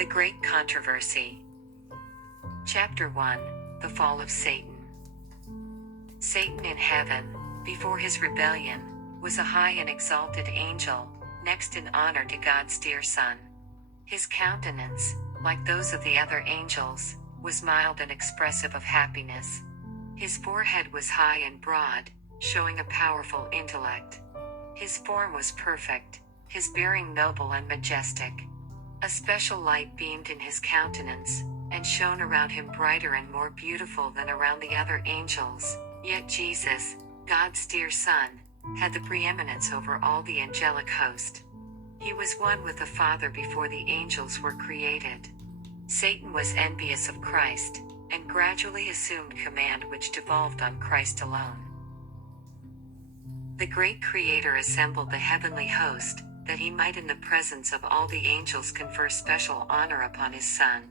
The Great Controversy. Chapter 1. The Fall of Satan. Satan in heaven, before his rebellion, was a high and exalted angel, next in honor to God's dear Son. His countenance, like those of the other angels, was mild and expressive of happiness. His forehead was high and broad, showing a powerful intellect. His form was perfect, his bearing noble and majestic. A special light beamed in his countenance, and shone around him brighter and more beautiful than around the other angels. Yet Jesus, God's dear Son, had the preeminence over all the angelic host. He was one with the Father before the angels were created. Satan was envious of Christ, and gradually assumed command which devolved on Christ alone. The great Creator assembled the heavenly host, that he might in the presence of all the angels confer special honor upon his Son.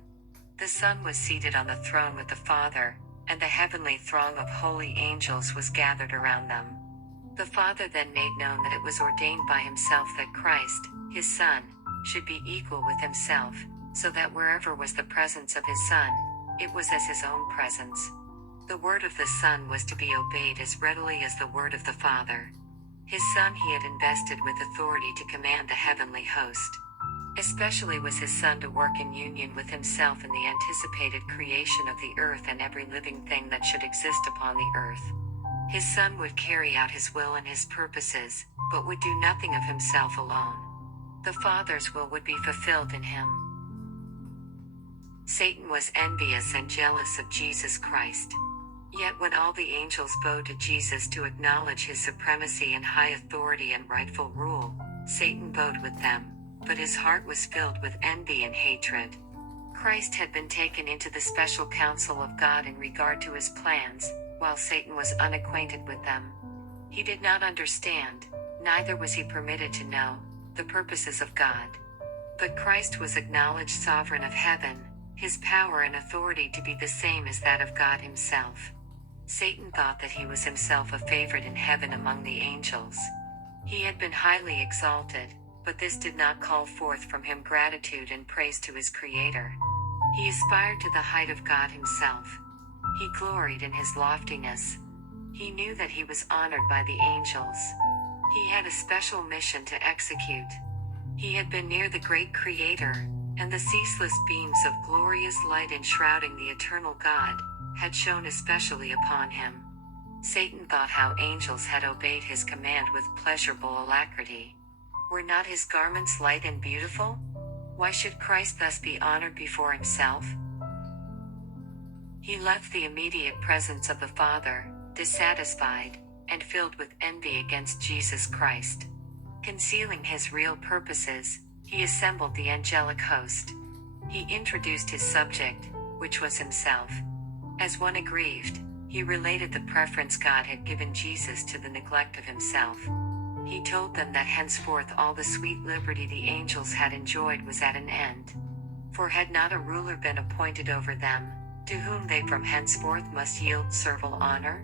The Son was seated on the throne with the Father, and the heavenly throng of holy angels was gathered around them. The Father then made known that it was ordained by himself that Christ, his Son, should be equal with himself, so that wherever was the presence of his Son, it was as his own presence. The word of the Son was to be obeyed as readily as the word of the Father. His Son he had invested with authority to command the heavenly host. Especially was his Son to work in union with himself in the anticipated creation of the earth and every living thing that should exist upon the earth. His Son would carry out his will and his purposes, but would do nothing of himself alone. The Father's will would be fulfilled in him. Satan was envious and jealous of Jesus Christ. Yet when all the angels bowed to Jesus to acknowledge his supremacy and high authority and rightful rule, Satan bowed with them, but his heart was filled with envy and hatred. Christ had been taken into the special counsel of God in regard to his plans, while Satan was unacquainted with them. He did not understand, neither was he permitted to know, the purposes of God. But Christ was acknowledged sovereign of heaven, his power and authority to be the same as that of God himself. Satan thought that he was himself a favorite in heaven among the angels. He had been highly exalted, but this did not call forth from him gratitude and praise to his Creator. He aspired to the height of God himself. He gloried in his loftiness. He knew that he was honored by the angels. He had a special mission to execute. He had been near the great Creator, and the ceaseless beams of glorious light enshrouding the eternal God had shone especially upon him. Satan thought how angels had obeyed his command with pleasurable alacrity. Were not his garments light and beautiful? Why should Christ thus be honored before himself? He left the immediate presence of the Father, dissatisfied, and filled with envy against Jesus Christ. Concealing his real purposes, he assembled the angelic host. He introduced his subject, which was himself. As one aggrieved, he related the preference God had given Jesus to the neglect of himself. He told them that henceforth all the sweet liberty the angels had enjoyed was at an end. For had not a ruler been appointed over them, to whom they from henceforth must yield servile honor?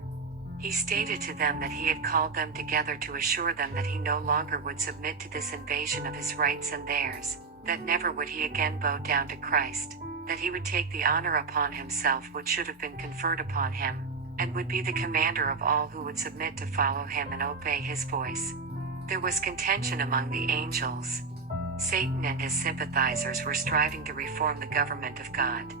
He stated to them that he had called them together to assure them that he no longer would submit to this invasion of his rights and theirs, that never would he again bow down to Christ, that he would take the honor upon himself which should have been conferred upon him, and would be the commander of all who would submit to follow him and obey his voice. There was contention among the angels. Satan and his sympathizers were striving to reform the government of God.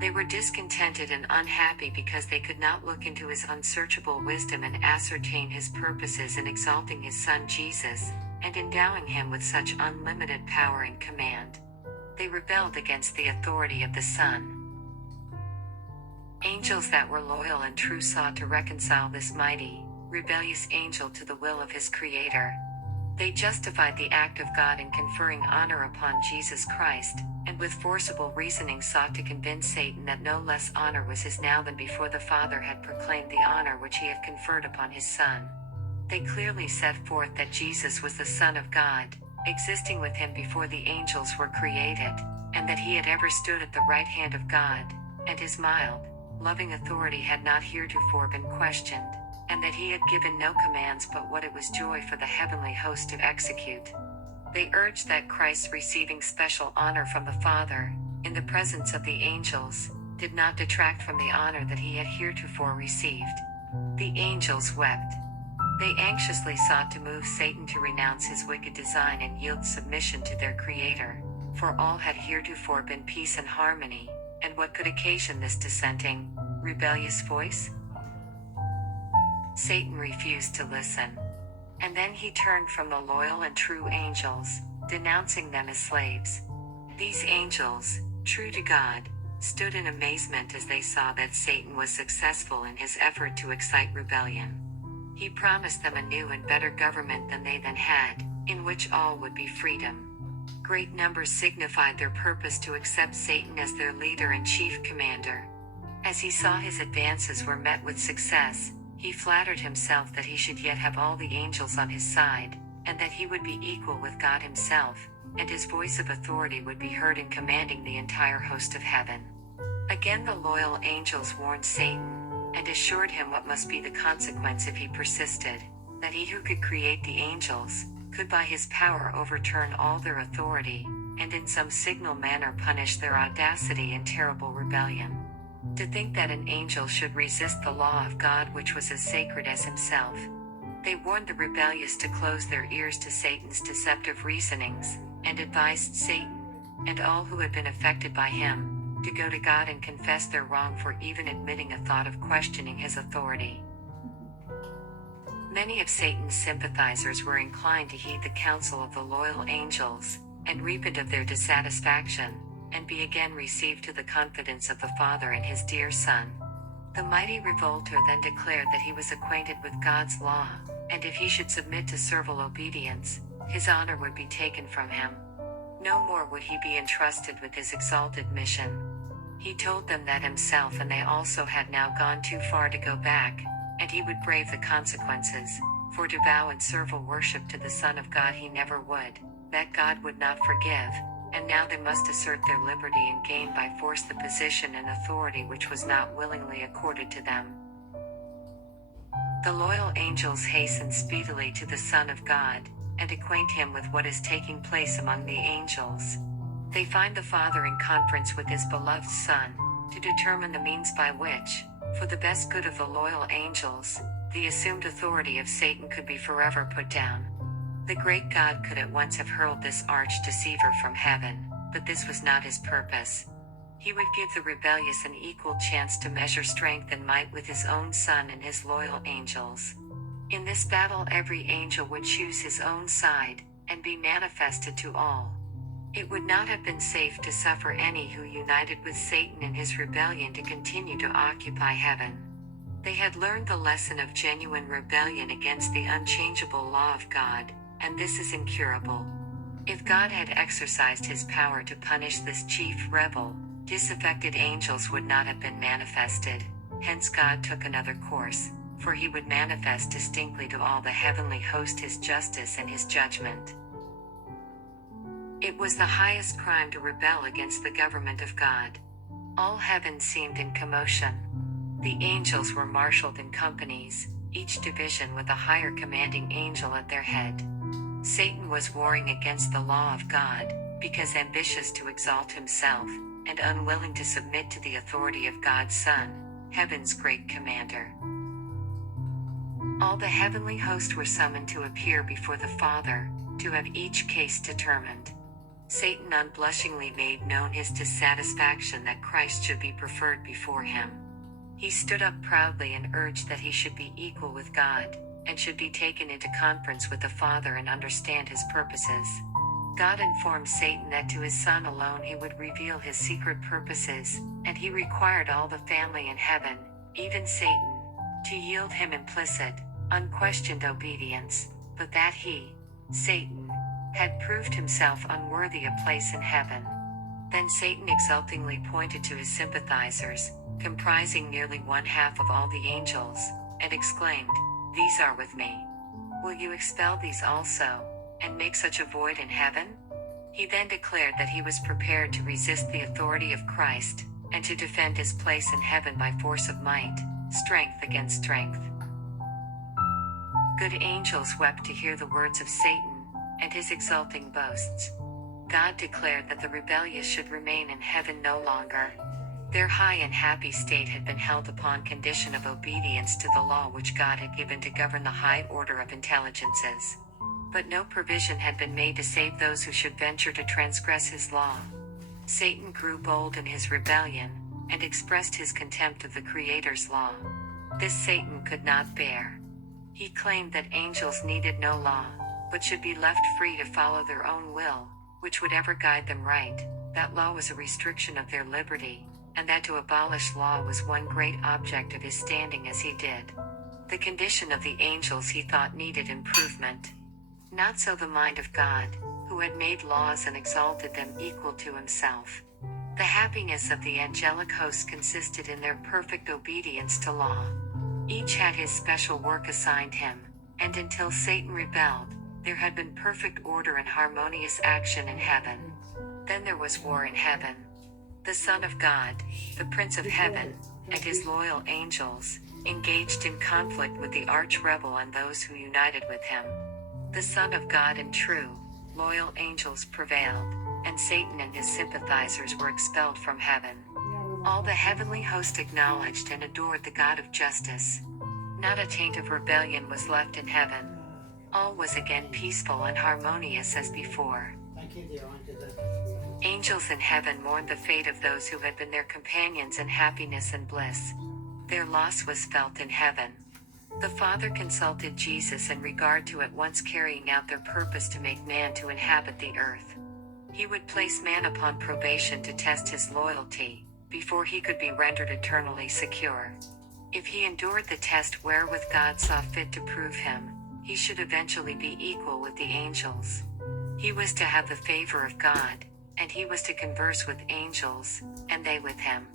They were discontented and unhappy because they could not look into his unsearchable wisdom and ascertain his purposes in exalting his Son Jesus, and endowing him with such unlimited power and command. They rebelled against the authority of the Son. Angels that were loyal and true sought to reconcile this mighty, rebellious angel to the will of his Creator. They justified the act of God in conferring honor upon Jesus Christ, and with forcible reasoning sought to convince Satan that no less honor was his now than before the Father had proclaimed the honor which he had conferred upon his Son. They clearly set forth that Jesus was the Son of God, existing with him before the angels were created, and that he had ever stood at the right hand of God, and his mild, loving authority had not heretofore been questioned, and that he had given no commands but what it was joy for the heavenly host to execute. They urged that Christ's receiving special honor from the Father, in the presence of the angels, did not detract from the honor that he had heretofore received. The angels wept. They anxiously sought to move Satan to renounce his wicked design and yield submission to their Creator, for all had heretofore been peace and harmony, and what could occasion this dissenting, rebellious voice? Satan refused to listen. And then he turned from the loyal and true angels, denouncing them as slaves. These angels, true to God, stood in amazement as they saw that Satan was successful in his effort to excite rebellion. He promised them a new and better government than they then had, in which all would be freedom. Great numbers signified their purpose to accept Satan as their leader and chief commander. As he saw his advances were met with success, he flattered himself that he should yet have all the angels on his side, and that he would be equal with God himself, and his voice of authority would be heard in commanding the entire host of heaven. Again the loyal angels warned Satan, and assured him what must be the consequence if he persisted, that he who could create the angels, could by his power overturn all their authority, and in some signal manner punish their audacity and terrible rebellion. To think that an angel should resist the law of God which was as sacred as himself. They warned the rebellious to close their ears to Satan's deceptive reasonings, and advised Satan, and all who had been affected by him, to go to God and confess their wrong for even admitting a thought of questioning his authority. Many of Satan's sympathizers were inclined to heed the counsel of the loyal angels, and repent of their dissatisfaction, and be again received to the confidence of the Father and his dear Son. The mighty revolter then declared that he was acquainted with God's law, and if he should submit to servile obedience, his honor would be taken from him. No more would he be entrusted with his exalted mission. He told them that himself and they also had now gone too far to go back, and he would brave the consequences, for to vow and servile worship to the Son of God he never would, that God would not forgive, and now they must assert their liberty and gain by force the position and authority which was not willingly accorded to them. The loyal angels hasten speedily to the Son of God, and acquaint him with what is taking place among the angels. They find the Father in conference with his beloved Son, to determine the means by which, for the best good of the loyal angels, the assumed authority of Satan could be forever put down. The great God could at once have hurled this arch deceiver from heaven, but this was not his purpose. He would give the rebellious an equal chance to measure strength and might with his own Son and his loyal angels. In this battle every angel would choose his own side, and be manifested to all. It would not have been safe to suffer any who united with Satan in his rebellion to continue to occupy heaven. They had learned the lesson of genuine rebellion against the unchangeable law of God, and this is incurable. If God had exercised his power to punish this chief rebel, disaffected angels would not have been manifested, hence God took another course, for he would manifest distinctly to all the heavenly host his justice and his judgment. It was the highest crime to rebel against the government of God. All heaven seemed in commotion. The angels were marshaled in companies, each division with a higher commanding angel at their head. Satan was warring against the law of God, because ambitious to exalt himself, and unwilling to submit to the authority of God's Son, heaven's great commander. All the heavenly host were summoned to appear before the Father, to have each case determined. Satan unblushingly made known his dissatisfaction that Christ should be preferred before him. He stood up proudly and urged that he should be equal with God, and should be taken into conference with the Father and understand his purposes. God informed Satan that to his Son alone he would reveal his secret purposes, and he required all the family in heaven, even Satan, to yield him implicit, unquestioned obedience, but that he, Satan, had proved himself unworthy a place in heaven. Then Satan exultingly pointed to his sympathizers, comprising nearly 1/2 of all the angels, and exclaimed, "These are with me. Will you expel these also, and make such a void in heaven?" He then declared that he was prepared to resist the authority of Christ, and to defend his place in heaven by force of might, strength against strength. Good angels wept to hear the words of Satan, and his exulting boasts. God declared that the rebellious should remain in heaven no longer. Their high and happy state had been held upon condition of obedience to the law which God had given to govern the high order of intelligences. But no provision had been made to save those who should venture to transgress his law. Satan grew bold in his rebellion, and expressed his contempt of the Creator's law. This Satan could not bear. He claimed that angels needed no law, but should be left free to follow their own will, which would ever guide them right, that law was a restriction of their liberty, and that to abolish law was one great object of his standing as he did. The condition of the angels he thought needed improvement. Not so the mind of God, who had made laws and exalted them equal to himself. The happiness of the angelic hosts consisted in their perfect obedience to law. Each had his special work assigned him, and until Satan rebelled, there had been perfect order and harmonious action in heaven. Then there was war in heaven. The Son of God, the Prince of Heaven, and his loyal angels, engaged in conflict with the arch-rebel and those who united with him. The Son of God and true, loyal angels prevailed, and Satan and his sympathizers were expelled from heaven. All the heavenly host acknowledged and adored the God of justice. Not a taint of rebellion was left in heaven. All was again peaceful and harmonious as before. Angels in heaven mourned the fate of those who had been their companions in happiness and bliss. Their loss was felt in heaven. The Father consulted Jesus in regard to at once carrying out their purpose to make man to inhabit the earth. He would place man upon probation to test his loyalty, before he could be rendered eternally secure. If he endured the test wherewith God saw fit to prove him, he should eventually be equal with the angels. He was to have the favor of God, and he was to converse with angels, and they with him.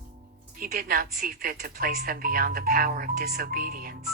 He did not see fit to place them beyond the power of disobedience.